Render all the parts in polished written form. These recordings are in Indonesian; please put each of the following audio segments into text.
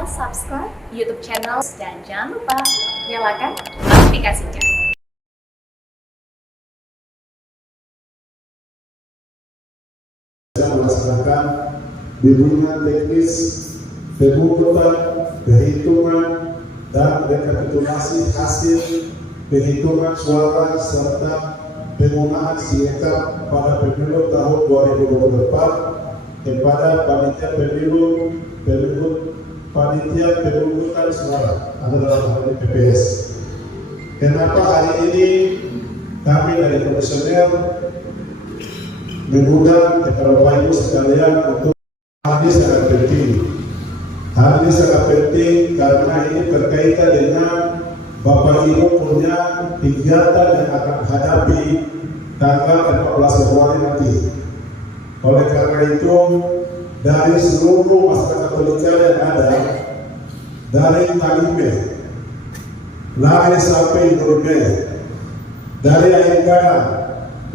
lupa subscribe YouTube channel dan jangan lupa nyalakan notifikasinya. Melaksanakan bimbingan teknis, pemungutan, perhitungan, dan rekapitulasi hasil penghitungan suara serta penggunaan sirekap pada pemilu tahun 2024 kepada panitia panitia pemungutan suara adalah hari PPS. Kenapa hari ini kami dari komisioner mengundang kepada Bapak Ibu sekalian untuk hal ini sangat penting. Hal ini sangat penting karena ini berkaitan dengan Bapak Ibu punya kegiatan yang akan hadapi tanggal 14 Februari nanti. Oleh karena itu, dari seluruh masyarakat Tolikara yang ada, dari Talime, lari sampai Nurme, dari Aingkara,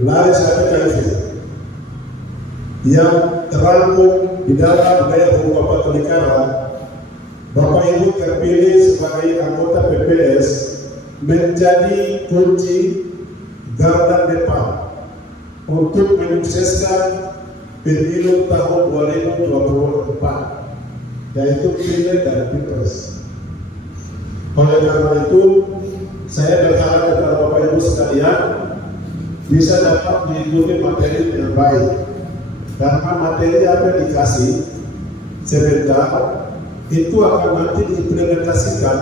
lari sampai Kalifi, yang terangkum di dalam wilayah Kabupaten Tolikara, Bapak Ibu terpilih sebagai anggota PPS menjadi kunci garda depan untuk menyukseskan pemilu tahun 2024, yaitu pilek dan pilpres. Oleh karena itu, saya berharap kepada Bapak Ibu sekalian bisa dapat mengikuti materi yang baik, karena materi apa yang dikasih sebentar itu akan nanti diimplementasikan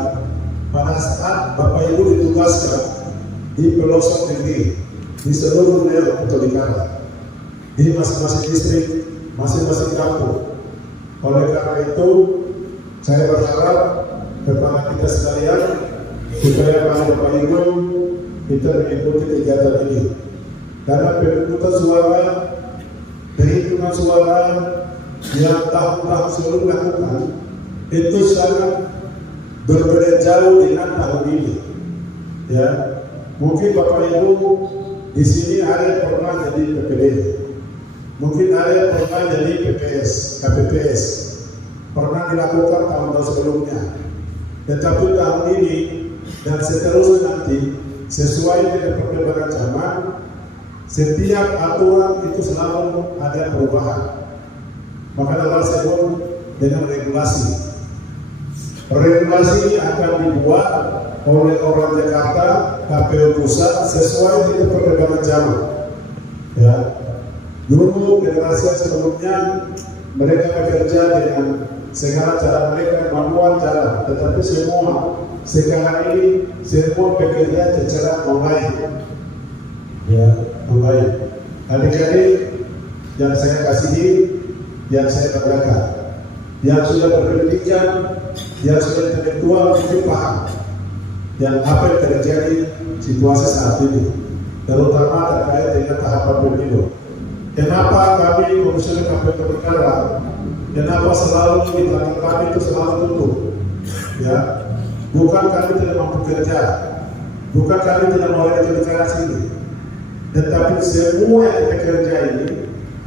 pada saat Bapak Ibu ditugaskan di pelosok negeri di seluruh wilayah Tolikara, di masing-masing distrik, masing-masing kampung. Oleh karena itu, saya berharap kepada kita sekalian supaya Bapak Ibu kita mengikuti kegiatan ini, karena pemungutan suara, perhitungan suara yang tahun-tahun sebelum lakukan itu sangat berbeda jauh dengan tahun ini. Ya, mungkin Bapak Ibu di sini ada yang pernah jadi PPD, mungkin ada yang pernah jadi PPS, KPPS, pernah dilakukan tahun-tahun sebelumnya. Tetapi tahun ini dan seterusnya nanti sesuai dengan perkembangan zaman, setiap aturan itu selalu ada perubahan. Maka dalam sebut dengan regulasi. Regulasi akan dibuat oleh orang Jakarta, KPU pusat sesuai dengan perkembangan zaman. Ya, dulu generasi yang sebelumnya mereka bekerja dengan segala cara mereka, manual cara, tetapi semua sekarang ini semua bekerja secara online. Ya, online. Adik-adik yang saya kasihi, yang saya banggakan, yang sudah berpendidikan, yang sudah intelektual mungkin paham yang apa yang terjadi situasi saat ini, terutama terkait dengan tahapan pemilu. Kenapa kami komisioner KPU Tolikara, kenapa selalu di belakang kami itu selalu tutup? Ya, bukan kami tidak mampu kerja, bukan kami tidak mau ada Tolikara sini, tetapi semua yang kita kerja ini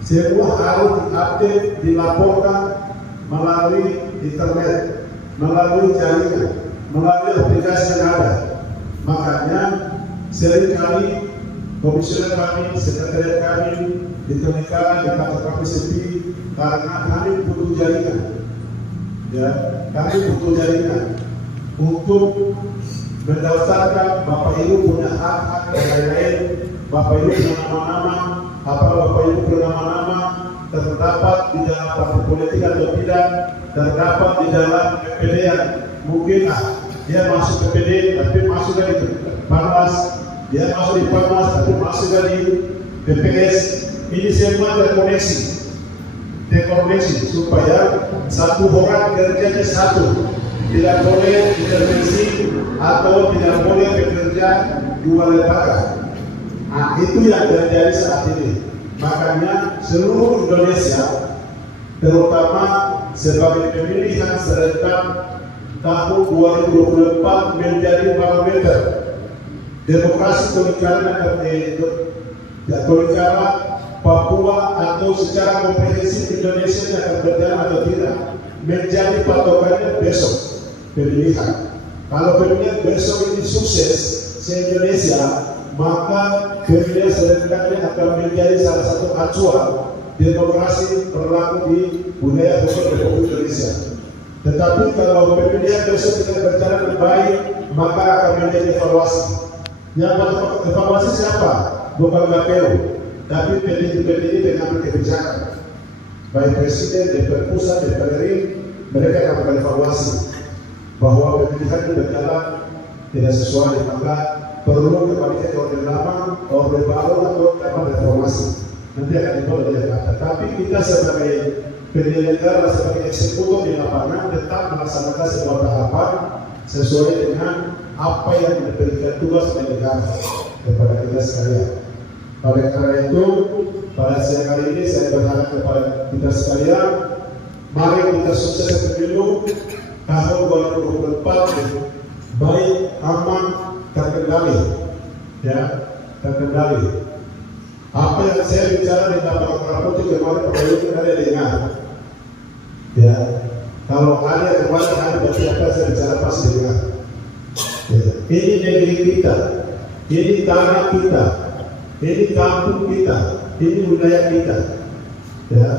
semua harus diupdate, dilaporkan melalui internet, melalui jaringan, melalui aplikasi yang ada. Makanya seringkali komisioner kami, sekretariat kami di Tolikara, di kantor kami sepi karena kami butuh jaringan. Ya, kami butuh jaringan untuk mendaftarkan Bapak Ibu punya hak-hak dan lain-lain. Bapak Ibu punya nama-nama, apa Bapak Ibu punya nama-nama terdapat di dalam partai politik atau tidak, terdapat di dalam PPD yang mungkin dia masuk PPD tapi masuk dari Parmas, dia masuk di Parmas tapi masuk dari PPS. Ini semua terkoneksi supaya satu orang kerjanya satu, tidak boleh intervensi atau tidak boleh bekerja dua lembaga. Nah, itu yang terjadi saat ini. Makanya seluruh Indonesia, terutama sebagai pemilihan serentak tahun 2024 menjadi barometer demokrasi Tolikara Papua atau secara komprehensif Indonesia akan berjalan atau tidak menjadi patokannya besok pemilihan. Kalau pemilihan besok ini sukses se-Indonesia, maka pemilihan selanjutnya akan menjadi salah satu acuan demokrasi berlaku di wilayah hukum Republik Indonesia. Tetapi kalau pemilihan besok tidak berjalan dengan baik, maka akan menjadi evaluasi. Yang evaluasi siapa? Bukan KPU, tapi PDI dengan kebijakan. Baik Presiden, DPR Pusat, DPR RI, mereka akan mengevaluasi bahwa pemilihan ini berjalan tidak sesuai, maka perlu kembali ke orde lama, orde baru atau reformasi. Nanti akan dibuat oleh Jakarta. Tapi kita sebagai penyelenggara, sebagai eksekutor di lapangan tetap melaksanakan sebuah tahapan sesuai dengan apa yang diberikan tugas oleh negara kepada kita sekalian. Oleh karena itu, pada siang hari ini saya berharap kepada kita sekalian, mari kita sukses pemilu tahun 2024 baik, aman, terkendali, ya, terkendali. Apa yang saya bicara di dalam rapat itu kemarin itu ada dengar, ya. Kalau ada kemarin ada berarti apa saya bicara pasti dengar. Ya. Ini negeri kita, ini tanah kita, ini kampung kita, ini wilayah kita, ya.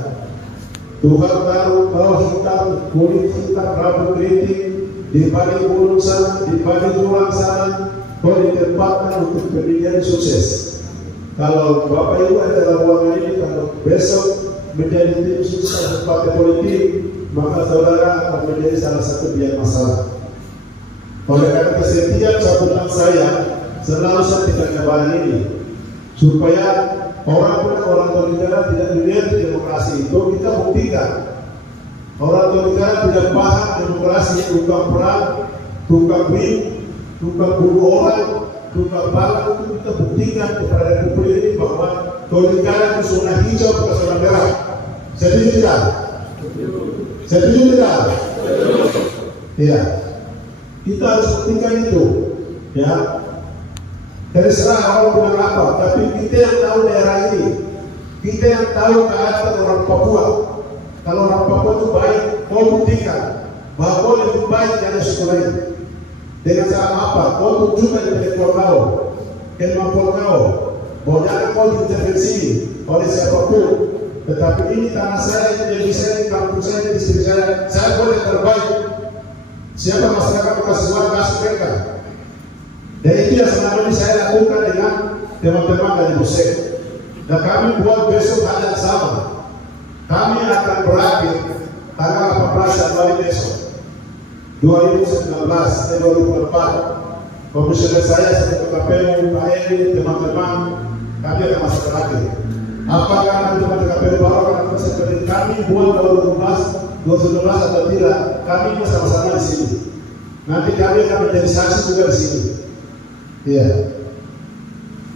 Tuhan taruh kau hitam, kulit hitam, rambut keriting di balik gunung sana, di balik jurang sana, kau ditempatkan untuk pemilihan sukses. Kalau Bapak Ibu ada dalam ruangan ini, kalau besok menjadi tim sukses partai politik, maka saudara akan menjadi salah satu biang masalah. Oleh karena setiap sambutan saya selalu saya tekankan barang ini, supaya orang tua negara tidak melihat demokrasi itu, kita buktikan. Orang tua negara tidak paham demokrasi, tukang perang, tukang win, tukang bunuh orang, tukang balak, itu kita buktikan kepada Republik ini bahwa negara itu zona hijau bukan zona merah. Setuju tidak? Setuju tidak? Iya. Kita harus buktikan itu, ya. Terserah orang bilang apa, tapi kita yang tahu daerah ini, kita yang tahu keadaan orang Papua. Kalau orang Papua itu baik, kau buktikan bahwa kau lebih baik dari suku lain. Dengan cara apa? Kau tunjukkan intelektual kau, kemampuan kau, bahwa jangan kau diintervensi oleh siapapun. Tetapi ini tanah saya, ini negeri saya, ini kampung saya, ini istri saya boleh terbaik. Siapa masyarakat mahasiswa kasih mereka. Dan itu yang selama ini saya lakukan dengan teman-teman dari Musik. Dan kami buat besok hal yang sama. Kami akan berakhir tanggal 18 Januari besok 2019, 2024. Komisioner saya sebagai KPU, Pak Eri, teman-teman, kami akan masuk berakhir. Apakah nanti teman KPU baru akan seperti kami buat 2019 atau tidak? Kami sama-sama di sini. Nanti kami akan menjadi saksi juga di sini. Iya.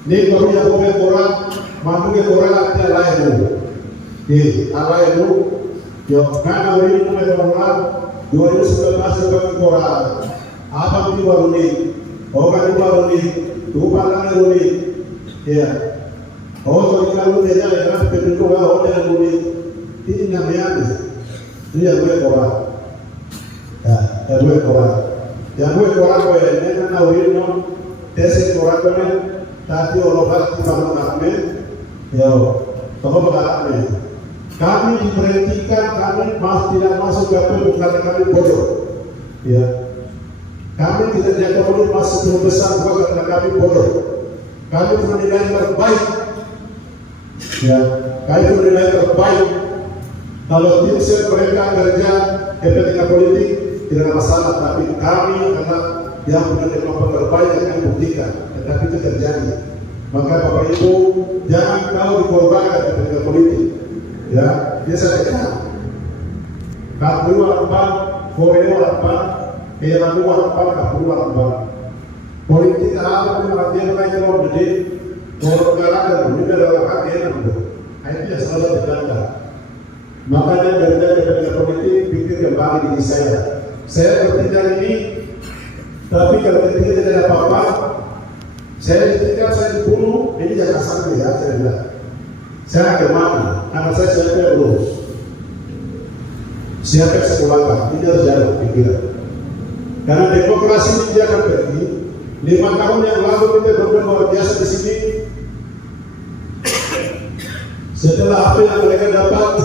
Ini baru yang boleh orang, mampu orang artinya lain dulu. Lain dulu. Yo, karena ini mulai orang 2019 sebagai orang. Apa itu baru ini? Orang itu baru ini. Tuhan lagi baru ini. Iya. Oh, kalau dia jangan penduduk orang yang baru ini. Ini namanya ini yang boleh orang. Ya, yang boleh orang. Yang boleh orang boleh. Ini kan awalnya non. Tesi orang kami, tapi orang kita mengalami, yo, tokoh mengalami. Kami diberhentikan, kami tidak masuk KPU karena kami bodoh, ya. Kami tidak diakomodir masuk belum besar bukan karena kami bodoh. Kami menilai terbaik, ya. Kami menilai terbaik. Kalau tim ses mereka kerja kepentingan politik tidak ada masalah, tapi kami adalah yang punya kemampuan terbaik yang buktikan, tetapi itu terjadi. Maka Bapak Ibu jangan kau dikorbankan kepentingan politik, ya. Biasa saja. Kapuru orang Korea orang Iran orang kapuru orang politik apa pun artinya mereka mau jadi orang galak dan juga orang kaya itu. Itu selalu terjadi. Makanya dari kepentingan politik pikir kembali diri saya. Saya bertindak ini. Tapi kalau ketika tidak ada apa-apa, saya ditinggal, saya dibunuh, ini jangan sampai ya, saya bilang. Saya akan mati, anak saya siapa yang urus, siapa yang sekolahkan, ini harus jalan pikiran. Karena demokrasi ini dia akan pergi. 5 tahun yang lalu kita berbeda luar biasa di sini. Setelah apa yang mereka dapat,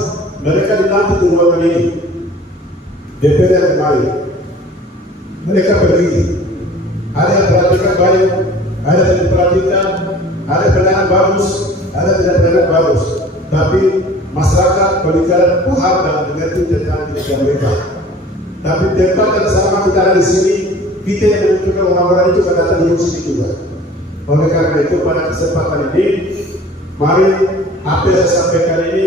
mereka dilantik di ruangan ini. DPR yang kembali, mereka pergi. Ada yang perhatikan baik, ada yang diperhatikan, ada pendanaan bagus, ada tidak pendanaan bagus. Tapi masyarakat berikan paham dan mengerti tentang kinerja mereka. Tapi tempat yang sama kita ada di sini, kita yang menentukan orang-orang itu akan datang di sini juga. Oleh karena itu pada kesempatan ini, mari apa yang saya sampaikan ini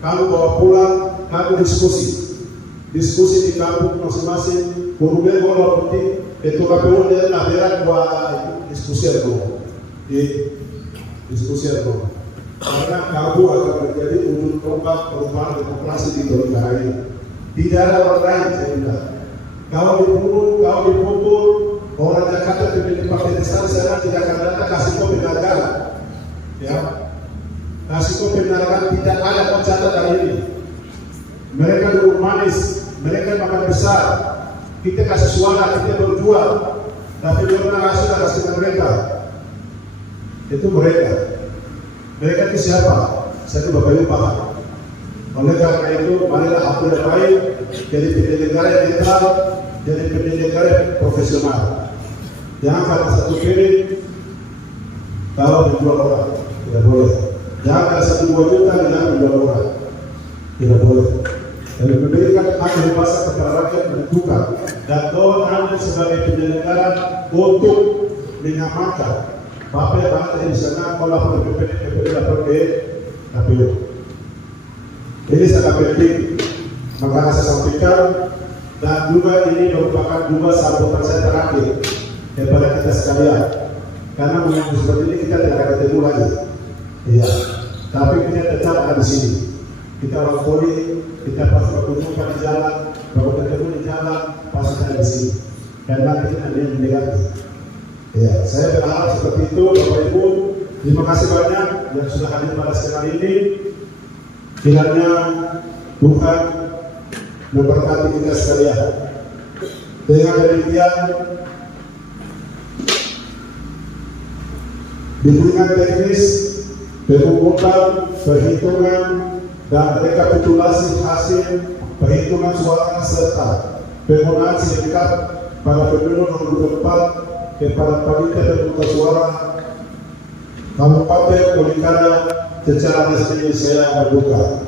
kamu bawa pulang, kamu diskusi di kampung masing-masing. Kemudian kalau penting itu KPU dia laporan buat diskusi itu. Karena kamu akan menjadi ujung tombak perubahan demokrasi di negara ini. Tidak ada orang lain saya bilang. Kau dibunuh, kau dipukul, orang Jakarta tidak dipakai besar, saya tidak akan datang kasih kau penargaan. Ya, kasih kau penargaan tidak ada pencatatan dari ini. Mereka dulu manis, mereka makan besar. Kita kasih suara, kita berjuang, tapi mereka kasih mereka. Itu mereka. Mereka itu siapa? Saya itu Bapak Ibu paham. Oleh karena itu, marilah aku yang baik, jadi penyelenggara yang netral, jadi penyelenggara yang profesional. Jangan karena satu piring, kalau dijual orang, tidak boleh. Jangan karena 1-2 juta, jangan dijual orang, tidak boleh. Dan memberikan hak berbahasa kepada rakyat menentukan dan doa Anda sebagai penyelenggara untuk mengamankan Bapak yang ada di sana kalau PPD lapor ke KPU. Ini sangat penting, maka saya sampaikan dan juga ini merupakan juga sambutan saya terakhir kepada kita sekalian. Karena mengenai seperti ini kita tidak akan ketemu lagi, iya. Tapi kita tetap ada di sini. Kita orang poli, kita pasti berkunjungkan di jalan, baru ketemu di jalan, pasti ada di sini. Karena kita ada yang mendekati. Ya, saya berharap seperti itu, Bapak Ibu. Terima kasih banyak yang sudah hadir pada siang ini. Kiranya Tuhan memberkati kita sekalian. Dengan demikian, bimbingan teknis, pemungutan, perhitungan, dan rekapitulasi hasil perhitungan suara serta penggunaan sertifikat pada pemilu nomor 24 kepada panitia pemungutan suara Kabupaten Tolikara secara resmi saya berduka.